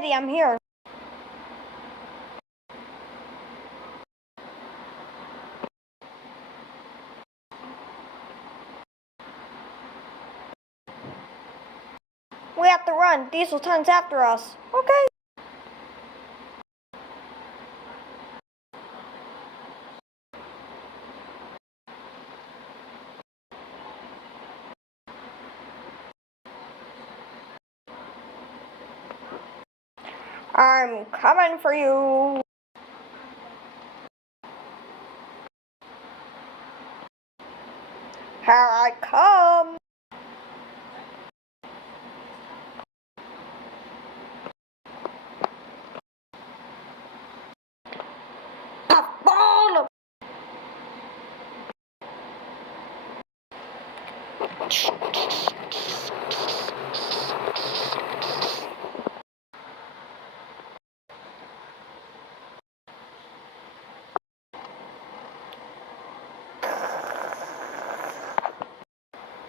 lady, I'm here. We have to run. Diesel turns after us. Okay. I'm coming for you. Here I come. Puffball.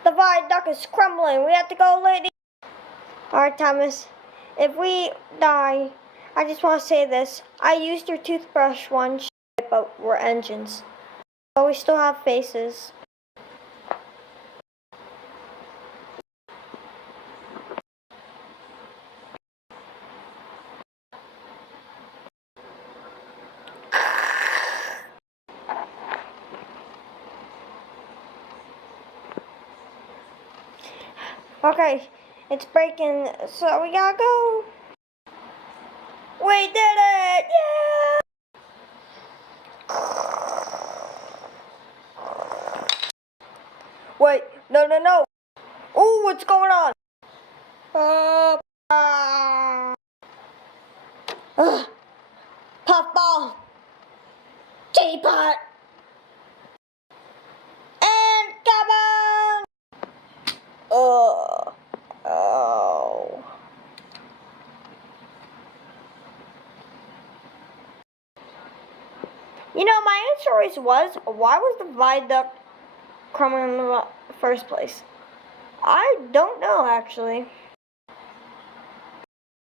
The viaduct is crumbling. We have to go, lady. Alright, Thomas. If we die, I just want to say this. I used your toothbrush once, but we're engines. But we still have faces. Okay, it's breaking, so we gotta go. We did it! Yeah! Wait, no. Oh, what's going on? Puffball. Teapot. And come on! Oh. You know, my answer always was, why was the viaduct crumbling in the first place? I don't know, actually.